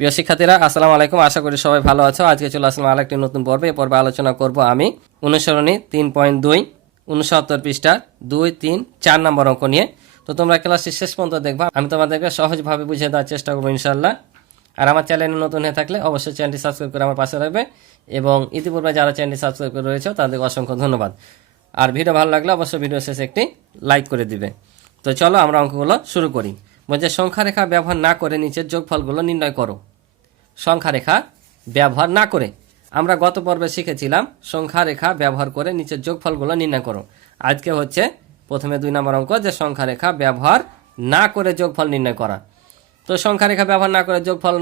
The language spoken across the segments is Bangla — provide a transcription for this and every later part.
প্রিয় শিক্ষার্থীরা, আসসালামু আলাইকুম। আশা করি সবাই ভালো আছো। আজকে চলে আসলাম আরেকটি নতুন পর্বে। এই পর্বে আলোচনা করব আমি অনুসরণী তিন পয়েন্ট দুই, উনসত্তর পৃষ্ঠা দুই, তিন, চার নম্বর অঙ্ক নিয়ে। তো তোমরা ক্লাসটি শেষ পর্যন্ত দেখবা। আমি তোমাদেরকে সহজভাবে বুঝিয়ে দেওয়ার চেষ্টা করব ইনশাল্লাহ আর আমার চ্যানেলে নতুন হয়ে থাকলে অবশ্যই চ্যানেলটি সাবস্ক্রাইব করে আমার পাশে রাখবে এবং ইতিপূর্বে যারা চ্যানেলটি সাবস্ক্রাইব করে রয়েছে তাদেরকে অসংখ্য ধন্যবাদ। আর ভিডিও ভালো লাগলে অবশ্যই ভিডিও শেষে একটি লাইক করে দিবে। তো চলো আমরা অঙ্কগুলো শুরু করি। বলছে সংখ্যা রেখা ব্যবহার না করে নিচের যোগফলগুলো নির্ণয় করো। সংখ্যা রেখা ব্যবহার না করে। আমরা গত পর্বে শিখেছিলাম সংখ্যা রেখা ব্যবহার করে নিচের যোগফলগুলো নির্ণয় করো। আজকে হচ্ছে প্রথমে দুই নম্বর অঙ্ক যে সংখ্যা রেখা ব্যবহার না করে যোগফল নির্ণয় করা। তো সংখ্যা রেখা ব্যবহার না করে যোগফল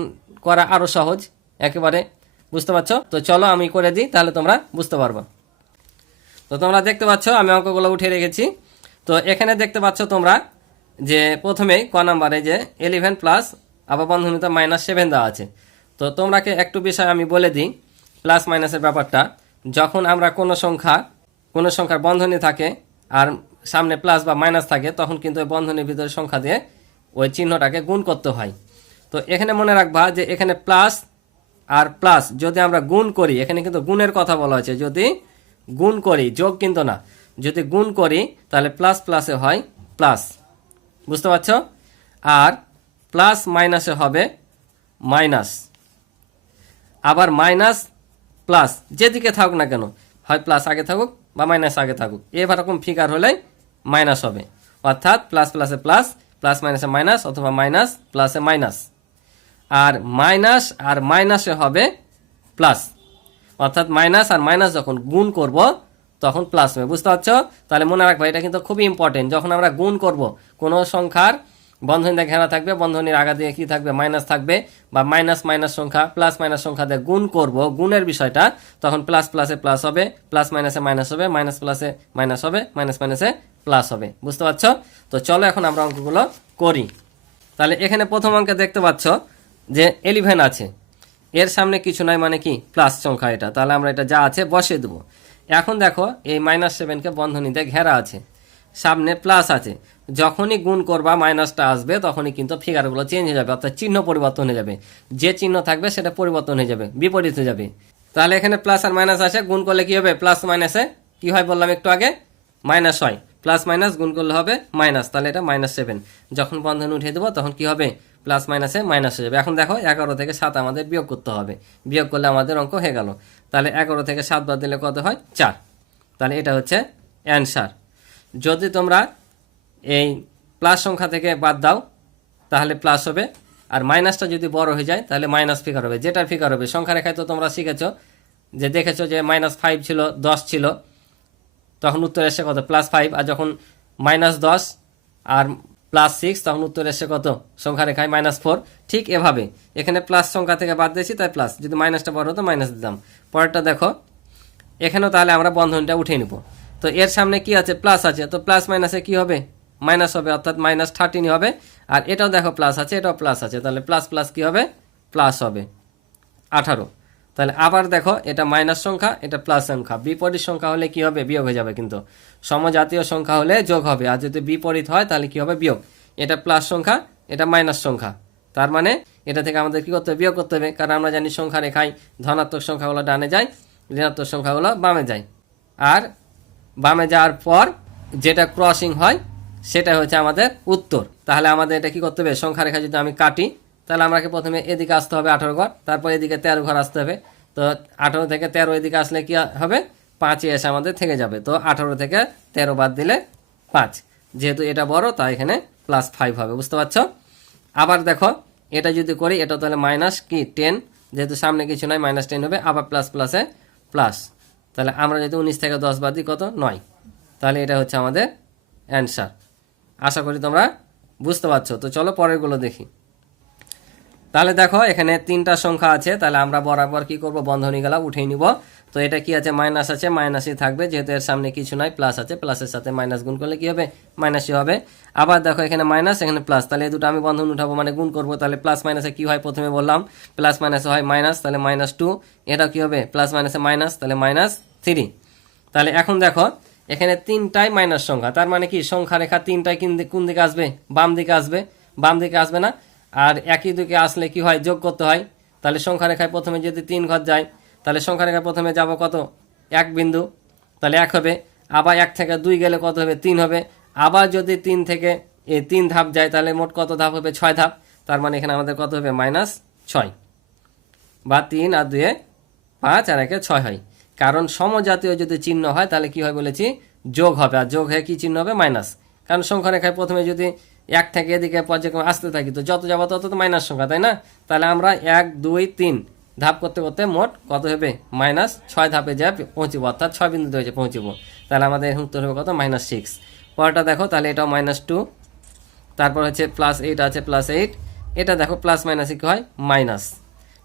করা আরও সহজ, একেবারে। বুঝতে পারছ? তো চলো আমি করে দিই, তাহলে তোমরা বুঝতে পারবে। তো তোমরা দেখতে পাচ্ছ, আমি অঙ্কগুলো উঠে রেখেছি। তো এখানে দেখতে পাচ্ছ তোমরা যে প্রথমেই ক নাম্বারে যে ইলেভেন প্লাস আবার বন্ধনীতে মাইনাস সেভেন দেওয়া আছে। তো তোমরাকে একটু বিষয় আমি বলে দিই, প্লাস মাইনাসের ব্যাপারটা। যখন আমরা কোনো সংখ্যা, কোনো সংখ্যার বন্ধনী থাকে আর সামনে প্লাস বা মাইনাস থাকে, তখন কিন্তু ওই বন্ধনীর ভিতরে সংখ্যা দিয়ে ওই চিহ্নটাকে গুণ করতে হয়। তো এখানে মনে রাখবা যে এখানে প্লাস আর প্লাস যদি আমরা গুণ করি, এখানে কিন্তু গুণের কথা বলা হয়েছে, যদি গুণ করি, যোগ কিন্তু না। যদি গুণ করি, তাহলে প্লাস প্লাসে হয় প্লাস। বুঝতে পারছ? আর প্লাস মাইনাসে হবে মাইনাস। আবার মাইনাস প্লাস, যেদিকে থাকুক না কেন, হয় প্লাস আগে থাকুক বা মাইনাস আগে থাকুক। এবার এরকম ফিগার হলে মাইনাস হবে। অর্থাৎ প্লাস প্লাসে প্লাস প্লাস মাইনাসে মাইনাস অথবা মাইনাস প্লাসে মাইনাস আর মাইনাস আর মাইনাসে হবে প্লাস অর্থাৎ মাইনাস আর মাইনাস যখন গুণ করব, তখন প্লাস হবে। বুঝতে পারছ? তাহলে মনে রাখবা, এটা কিন্তু খুবই ইম্পর্টেন্ট যখন আমরা গুণ করব, কোনো সংখ্যার বন্ধনী দিয়ে ঘেরা থাকবে, বন্ধনীর আগা দিয়ে কি থাকবে? মাইনাস থাকবে বা মাইনাস মাইনাস সংখ্যা, প্লাস মাইনাস সংখ্যা দিয়ে গুণ করব। গুণের বিষয়টা তখন প্লাস প্লাসে প্লাস হবে, প্লাস মাইনাসে মাইনাস হবে, মাইনাস প্লাসে মাইনাস হবে, মাইনাস মাইনাসে প্লাস হবে। বুঝতে পারছ? তো চলো এখন আমরা অঙ্কগুলো করি। তাহলে এখানে প্রথম অঙ্কে দেখতে পাচ্ছ যে এলিভেন আছে। এর সামনে কিছু নাই মানে কি? প্লাস সংখ্যা এটা। তাহলে আমরা এটা যা আছে বসিয়ে দেবো। এখন দেখো এই মাইনাস সেভেনকে বন্ধনীতে ঘেরা আছে। সামনে প্লাস আছে। যখনই গুণ করবা মাইনাসটা আসবে, তখনই কিন্তু ফিগারগুলো চেঞ্জ হয়ে যাবে, অর্থাৎ চিহ্ন পরিবর্তন হয়ে যাবে। যে চিহ্ন থাকবে, সেটা পরিবর্তন হয়ে যাবে, বিপরীত হয়ে যাবে। তাহলে এখানে প্লাস আর মাইনাস আছে, গুণ করলে কি হবে? প্লাস মাইনাসে কি হয় বললাম একটু আগে? মাইনাস হয়। প্লাস মাইনাস গুণ করলে হবে মাইনাস তাহলে এটা মাইনাস সেভেন যখন বন্ধন উঠিয়ে দেবো, তখন কি হবে? প্লাস মাইনাসে মাইনাস হয়ে যাবে। এখন দেখো, এগারো থেকে সাত আমাদের বিয়োগ করতে হবে। বিয়োগ করলে আমাদের অঙ্ক হয়ে গেল। তাহলে এগারো থেকে সাত বাদ দিলে কত হয়? চার। তাহলে এটা হচ্ছে অ্যান্সার যদি তোমরা এই প্লাস সংখ্যা থেকে বাদ দাও, তাহলে প্লাস হবে। আর মাইনাসটা যদি বড় হয়ে যায়, তাহলে মাইনাস ফিগার হবে। যেটা ফিগার হবে, সংখ্যা রেখায় তো তোমরা শিখেছো যে দেখেছ যে মাইনাস ফাইভ ছিল, দশ ছিল। তখন উত্তর এসে কত? Plus five. আর যখন মাইনাস দশ আর প্লাস সিক্স, তখন উত্তর এসে কত? সংখ্যা রেখায় মাইনাস ফোর। ঠিক এভাবে। এখানে প্লাস সংখ্যা থেকে বাদ দিয়েছি, তাই প্লাস। যদি মাইনাসটা বড় হতো, মাইনাস দিতাম। পরেরটা দেখো। এখানেও তাহলে আমরা বন্ধনটা উঠিয়ে নিব। তো এর সামনে কি আছে? প্লাস আছে। তো প্লাস মাইনাসে কি হবে? মাইনাস হবে, অর্থাৎ মাইনাস থার্টিনই হবে। আর এটাও দেখো প্লাস আছে, এটাও প্লাস আছে। তাহলে প্লাস প্লাস কি হবে? প্লাস হবে। আঠারো। তাহলে আবার দেখো, এটা মাইনাস সংখ্যা, এটা প্লাস সংখ্যা। বিপরীত সংখ্যা হলে কি হবে? বিয়োগ হয়ে যাবে কিন্তু। সমজাতীয় সংখ্যা হলে যোগ হবে। আর যদি বিপরীত হয়, তাহলে কি হবে? বিয়োগ। এটা প্লাস সংখ্যা, এটা মাইনাস সংখ্যা। তার মানে এটা থেকে আমাদের কি করতে হবে? বিয়োগ করতে হবে। কারণ আমরা জানি সংখ্যা রেখায় ধনাত্মক সংখ্যাগুলো ডানে যায়, ঋণাত্মক সংখ্যাগুলো বামে যায়। আর বামে যাওয়ার পর যেটা ক্রসিং হয় সেটা হচ্ছে আমাদের উত্তর। তাহলে আমাদের এটা কি করতে হবে? সংখ্যা রেখা যদি আমি কাটি, তাহলে আমাকে প্রথমে এদিকে আসতে হবে আঠারো ঘর, তারপর এদিকে তেরো ঘর আসতে হবে। তো আঠারো থেকে তেরো এদিকে আসলে কি হবে? পাঁচই এসে আমাদের থেকে যাবে। তো আঠারো থেকে তেরো বাদ দিলে পাঁচ। যেহেতু এটা বড়, তাই এখানে প্লাস ফাইভ হবে, বুঝতে পারছ? আবার দেখো, এটা যদি করি, এটা তাহলে মাইনাস কি? টেন যেহেতু সামনে কিছু নয় মাইনাস টেন হবে, আবার প্লাস প্লাসে প্লাস তাহলে আমরা যদি উনিশ থেকে দশ বাদ দিই, কত? নয়। তাহলে এটা হচ্ছে আমাদের অ্যান্সার আশা করি তোমরা বুঝতে পারছ। তো চলো পরেরগুলো দেখি। তাহলে দেখো, এখানে তিনটা সংখ্যা আছে। তাহলে আমরা বরাবর কি করব? বন্ধনী গেলা উঠিয়ে নিব। তো এটা কি আছে? মাইনাস আছে, মাইনাসই থাকবে। যেহেতু এর সামনে কিছু নাই প্লাস আছে। প্লাসের সাথে মাইনাস গুণ করলে কি হবে? মাইনাসই হবে। আবার দেখো, এখানে মাইনাস এখানে প্লাস তাহলে এই দুটো আমি বন্ধন উঠাবো মানে গুণ করব। তাহলে প্লাস মাইনাসে কি হয়? প্রথমে বললাম প্লাস মাইনাসে হয় মাইনাস তাহলে মাইনাস টু এটা কি হবে? প্লাস মাইনাসে মাইনাস তাহলে মাইনাস থ্রি তাহলে এখন দেখো এখানে তিনটাই মাইনাস সংখ্যা। তার মানে কি? সংখ্যা রেখা তিনটাই কোন দিকে আসবে? বাম দিকে আসবে। বাম দিকে আসবে না। আর একই দিকে আসলে কি হয়? যোগ করতে হয়। তাহলে সংখ্যা রেখায় প্রথমে যদি তিন ঘর যায়, তাহলে সংখ্যা রেখায় প্রথমে যাব কত? এক বিন্দু। তাহলে এক হবে। আবার এক থেকে দুই গেলে কত হবে? তিন হবে। আবার যদি তিন থেকে এ তিন ধাপ যায়, তাহলে মোট কত ধাপ হবে? ছয় ধাপ। তার মানে এখানে আমাদের কত হবে? মাইনাস ছয়। বা তিন আর দুয়ে পাঁচ আর একে ছয় হয়। কারণ সমজাতীয় যদি চিহ্ন হয়, তাহলে কি হয় বলেছি? যোগ হবে। আর যোগ হয়ে কি চিহ্ন হবে? মাইনাস। কারণ সংখ্যা রেখায় প্রথমে যদি এক থেকে, এদিকে পর্যায়ক্রমে আসতে থাকি, তো যত যাব তত তো মাইনাস সংখ্যা, তাই না? তাহলে আমরা এক, দুই, তিন ধাপ করতে করতে মোট কত হবে? মাইনাস ছয় ধাপে যা পৌঁছবো, অর্থাৎ ছয় বিন্দুতে হয়েছে পৌঁছবো। তাহলে আমাদের উত্তর হবে কত? Minus six. পরটা দেখো, তাহলে এটাও মাইনাস টু। তারপর হচ্ছে প্লাস এইট আছে, প্লাস এইট। এটা দেখো, প্লাস মাইনাসে কী হয়? মাইনাস।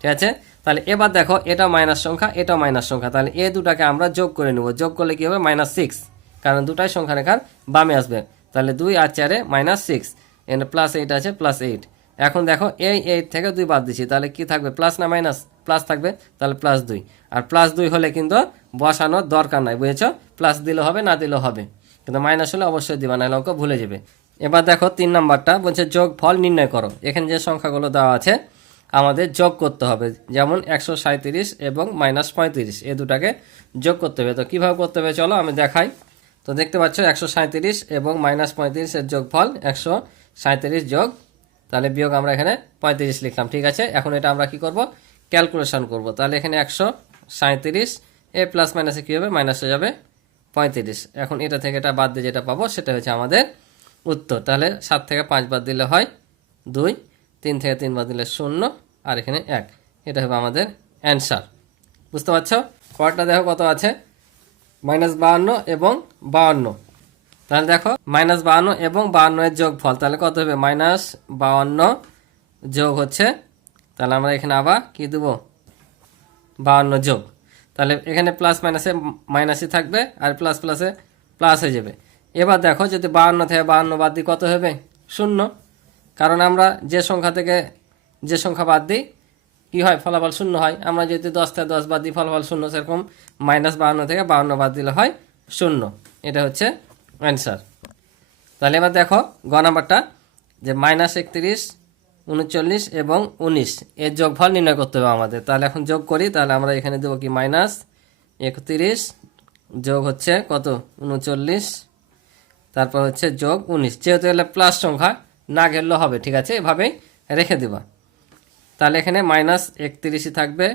ঠিক আছে? তাহলে এবার দেখো, এটা মাইনাস সংখ্যা, এটা মাইনাস সংখ্যা। তাহলে এ দুটাকে আমরা যোগ করে নেব। যোগ করলে কি হবে? Minus six. কারণ দুটাই সংখ্যা রেখার বামে আসবে। তাহলে দুই আর চারে মাইনাস সিক্স। এখানে প্লাস এইট আছে প্লাস এইট এখন দেখো, এই এইট থেকে দুই বাদ দিচ্ছি তাহলে কি থাকবে? প্লাস না মাইনাস প্লাস থাকবে। তাহলে প্লাস দুই। আর প্লাস দুই হলে কিন্তু বসানোর দরকার নাই, বুঝেছ? প্লাস দিলে হবে, না দিলেও হবে। কিন্তু মাইনাস হলে অবশ্যই দিবা, নাহলে অঙ্ক ভুলে যাবে। এবার দেখো, তিন নাম্বারটা বলছে যোগ ফল নির্ণয় করো। এখানে যে সংখ্যাগুলো দেওয়া আছে আমাদের যোগ করতে হবে। যেমন একশো সাঁত্রিশ এবং মাইনাস পঁয়ত্রিশ, এ দুটাকে যোগ করতে হবে। তো কীভাবে করতে হবে? চলো আমি দেখাই। তো দেখতে পাচ্ছ একশো সাঁত্রিশ এবং মাইনাস পঁয়ত্রিশের যোগফল একশো সাঁত্রিশ যোগ, তাহলে বিয়োগ আমরা এখানে পঁয়ত্রিশ লিখলাম, ঠিক আছে? এখন এটা আমরা কি করব? ক্যালকুলেশন করব। তাহলে এখানে একশো সাঁত্রিশ এ প্লাস মাইনাসে কী হবে? মাইনাসে যাবে পঁয়ত্রিশ। এখন এটা থেকে এটা বাদ দিয়ে যেটা পাবো, সেটা হচ্ছে আমাদের উত্তর। তাহলে সাত থেকে পাঁচ বাদ দিলে হয় দুই। তিন থেকে তিন বাদ দিলে শূন্য, আর এখানে এক। এটা হবে আমাদের অ্যান্সার বুঝতে পারছ? কয়টা দেখো কত আছে? মাইনাস বাহান্ন এবং বাহান্ন। তাহলে দেখো মাইনাস বাহান্ন এবং বাহান্ন যোগ ফল তাহলে কত হবে? মাইনাস বাহান্ন যোগ হচ্ছে, তাহলে আমরা এখানে আবার কি দেবো? বাহান্ন যোগ। তাহলে এখানে প্লাস মাইনাসে মাইনাসই থাকবে, আর প্লাস প্লাসে প্লাস হয়ে যাবে। এবার দেখো, যদি বাহান্ন থেকে বাহান্ন বাদ দিই, কত হবে? শূন্য। কারণ আমরা যে সংখ্যা থেকে যে সংখ্যা বাদ দিই, কী হয়? ফলাফল শূন্য হয়। আমরা যদি দশ থেকে দশ বাদ দিই, ফলাফল শূন্য সেরকম মাইনাস বাহান্ন থেকে বাহান্ন বাদ দিলে হয় শূন্য। এটা হচ্ছে অ্যান্সার। তাহলে এবার দেখো গ নাম্বারটা, যে মাইনাস একত্রিশ, উনচল্লিশ এবং উনিশ। এর যোগফল নির্ণয় করতে হবে আমাদের। তাহলে এখন যোগ করি, তাহলে আমরা এখানে দেবো কি? মাইনাস একত্রিশ যোগ হচ্ছে কত? উনচল্লিশ। তারপর হচ্ছে যোগ উনিশ। যেহেতু এলে প্লাস সংখ্যা না ঘেরলেও হবে, ঠিক আছে? এভাবেই রেখে দেবা। তাহলে এখানে মাইনাস একত্রিশই থাকবে।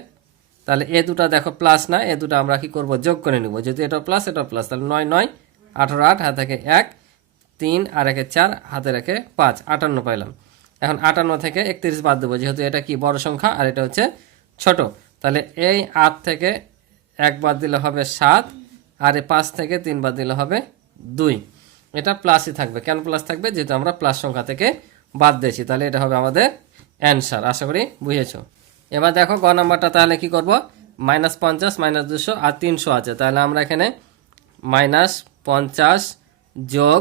তাহলে এ দুটা দেখো প্লাস না, এ দুটো আমরা কি করব? যোগ করে নেব। যদি এটা প্লাস এটা প্লাস তাহলে নয় নয়, আঠারো, আট, হাতে থেকে এক, তিন, আর একে চার হাতে রেখে পাঁচ, আটান্ন পাইলাম। এখন আটান্ন থেকে একত্রিশ বাদ দেবো, যেহেতু এটা কি বড় সংখ্যা, আর এটা হচ্ছে ছোট। তাহলে এই আট থেকে এক বাদ দিলে হবে সাত, আর এই পাঁচ থেকে তিন বাদ দিলে হবে দুই। এটা প্লাসই থাকবে। কেন প্লাস থাকবে? যেহেতু আমরা প্লাস সংখ্যা থেকে বাদ দিয়েছি, তাহলে এটা হবে আমাদের অ্যান্সার আশা করি বুঝেছ? এবার দেখো, গ নাম্বারটা তাহলে কি করব? মাইনাস পঞ্চাশ মাইনাস দুশো আর তিনশো আছে। তাহলে আমরা এখানে মাইনাস পঞ্চাশ যোগ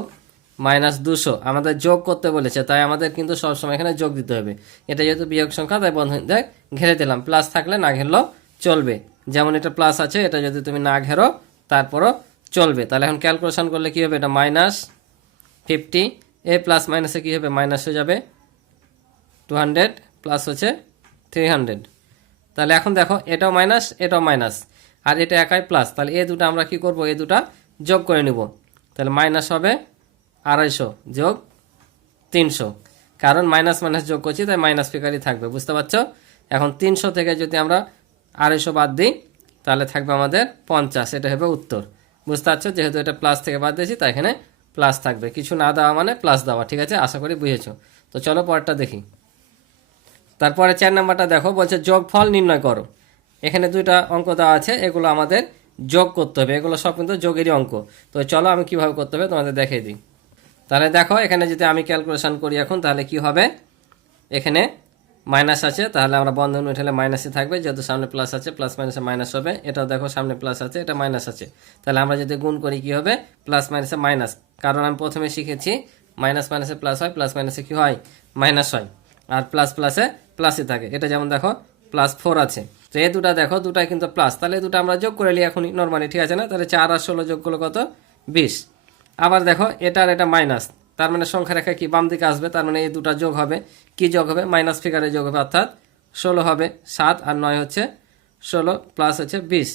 মাইনাস দুশো, আমাদের যোগ করতে বলেছে, তাই আমাদের কিন্তু সবসময় এখানে যোগ দিতে হবে। এটা যেহেতু বিয়োগ সংখ্যা, তাই বন্ধুদের ঘেরে দিলাম। প্লাস থাকলে না ঘেরলেও চলবে। যেমন এটা প্লাস আছে, এটা যদি তুমি না ঘেরো, তারপরও চলবে। তাহলে এখন ক্যালকুলেশন করলে কী হবে? এটা মাইনাস ফিফটি এ প্লাস মাইনাসে কী হবে? মাইনাস হয়ে যাবে টু হান্ড্রেড প্লাস হচ্ছে থ্রি হান্ড্রেড তাহলে এখন দেখো, এটাও মাইনাস এটাও মাইনাস আর এটা একাই প্লাস তাহলে এ দুটো আমরা কি করব? এ দুটা যোগ করে নিব। তাহলে মাইনাস হবে আড়াইশো যোগ তিনশো। কারণ মাইনাস মাইনাস যোগ করছি, তাই মাইনাস ফিকারই থাকবে। বুঝতে পারছ? এখন তিনশো থেকে যদি আমরা আড়াইশো বাদ দিই, তাহলে থাকবে আমাদের পঞ্চাশ। এটা হবে উত্তর। বুঝতে পারছ? যেহেতু এটা প্লাস থেকে বাদ দিয়েছি, তাই এখানে প্লাস থাকবে। কিছু না দেওয়া মানে প্লাস দেওয়া, ঠিক আছে? আশা করি বুঝেছ। তো চলো পরেরটা দেখি। তারপরে চার নাম্বারটা দেখো, বলছে যোগফল নির্ণয় করো। এখানে দুইটা অঙ্ক দেওয়া আছে, এগুলো আমাদের যোগ করতে হবে। এগুলো সব কিন্তু যোগেরই অঙ্ক। তো চলো আমি কীভাবে করতে হবে তোমাদের দেখিয়ে দিই। তাহলে দেখো, এখানে যদি আমি ক্যালকুলেশন করি এখন, তাহলে কি হবে? এখানে মাইনাস আছে, তাহলে আমরা বন্ধন উঠালে মাইনাসই থাকবে, যেহেতু সামনে প্লাস আছে প্লাস মাইনাসে মাইনাস হবে। এটাও দেখো সামনে প্লাস আছে, এটা মাইনাস আছে। তাহলে আমরা যদি গুণ করি কি হবে? প্লাস মাইনাসে মাইনাস কারণ আমি প্রথমে শিখেছি মাইনাস মাইনাসে প্লাস হয় প্লাস মাইনাসে কি হয়? মাইনাস হয়। আর প্লাস প্লাসে প্লাসই থাকে। এটা যেমন দেখো প্লাস ফোর আছে। তো এই দুটা দেখো, দুটাই কিন্তু প্লাস তাহলে দুটো আমরা যোগ করে নিই এখনই নর্মালি ঠিক আছে না? তাহলে চার আর ষোলো যোগ করলে কত? বিশ। আবার দেখো, এটা আর এটা মাইনাস তার মানে সংখ্যা রেখা কি? বাম দিকে আসবে, তার মানে এই দুটা যোগ হবে। কি যোগ হবে? মাইনাস ফিগারে যোগ হবে, অর্থাৎ ষোলো হবে সাত আর নয় হচ্ছে ষোলো প্লাস হচ্ছে বিশ।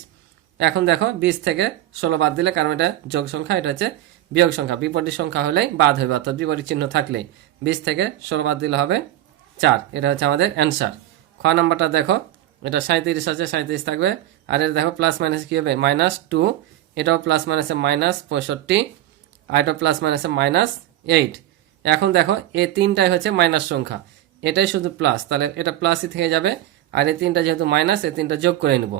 এখন দেখো, বিশ থেকে ষোলো বাদ দিলে কারণ এটা যোগ সংখ্যা, এটা হচ্ছে বিয়োগ সংখ্যা। বিপরীত সংখ্যা হলেই বাদ হবে, অর্থাৎ বিপরীত চিহ্ন থাকলেই। বিশ থেকে ষোলো বাদ দিলে হবে চার। এটা হচ্ছে আমাদের অ্যান্সার খ নাম্বারটা দেখো, এটা সাঁত্রিশ আছে সাঁত্রিশ থাকবে। আর এটা দেখো প্লাস মাইনাস কী হবে? মাইনাস টু এটাও প্লাস মাইনাসে মাইনাস পঁয়ষট্টি। আর এটা প্লাস মাইনাসে মাইনাস এইট। এখন দেখো এই তিনটাই হচ্ছে মাইনাস সংখ্যা। এটাই শুধু প্লাস তাহলে এটা প্লাসই থেকে যাবে, আর এই তিনটা যেহেতু মাইনাস এই তিনটা যোগ করে নেব।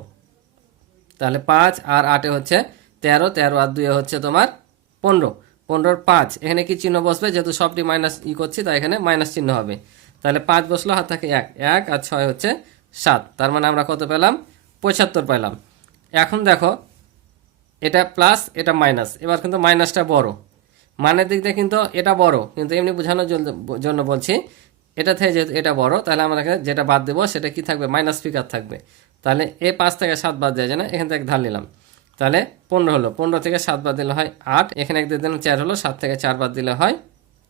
তাহলে পাঁচ আর আটে হচ্ছে তেরো তেরো আর দুয়ে হচ্ছে তোমার পনেরো। পনেরোর পাঁচ, এখানে কি চিহ্ন বসবে? যেহেতু সবটি মাইনাস ই করছি, তাই এখানে মাইনাস চিহ্ন হবে। তাহলে পাঁচ বসল, হাত থাকে এক। এক আর ছয় হচ্ছে সাত। তার মানে আমরা কত পেলাম? পঁচাত্তর পেলাম। এখন দেখো, এটা প্লাস এটা মাইনাস এবার কিন্তু মাইনাসটা বড়। মানের দিক দিয়ে কিন্তু এটা বড়। কিন্তু এমনি বোঝানোর জন্য- বলছি, এটা থেকে যেহেতু এটা বড়, তাহলে আমরা যেটা বাদ দেবো সেটা কি থাকবে? মাইনাস ফিগার থাকবে। তাহলে এ পাঁচ থেকে সাত বাদ দেওয়া যায় না, এখান থেকে ধার নিলাম। তাহলে পনেরো হলো। পনেরো থেকে সাত বাদ দিলে হয় আট, এখানে এক দিলাম চার হলো, সাত থেকে চার বাদ দিলে হয়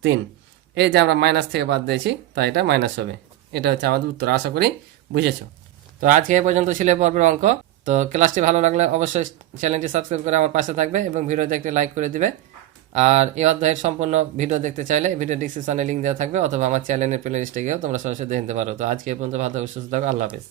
তিন। এই যে আমরা মাইনাস থেকে বাদ দিয়েছি, তাই এটা মাইনাস হবে। এটা হচ্ছে আমাদের উত্তর, আশা করি বুঝেছ। তো আজকে এই পর্যন্ত ছিল পর্বের অঙ্ক। তো ক্লাসটি ভালো লাগলে অবশ্যই চ্যানেলটি সাবস্ক্রাইব করে আমার পাশে থাকবে এবং ভিডিওতে একটি লাইক করে দিবে। আর এই অধ্যায়ের সম্পূর্ণ ভিডিও দেখতে চাইলে ভিডিও ডিসক্রিপশনে লিঙ্ক দেওয়া থাকবে, অথবা আমার চ্যানেলের প্লে লিস্টে গিয়েও তোমরা সরাসরি দেখতে পারো। তো আজকে পর্যন্ত ভালো সুস্থ থাকো, আল্লাহ হাফেজ।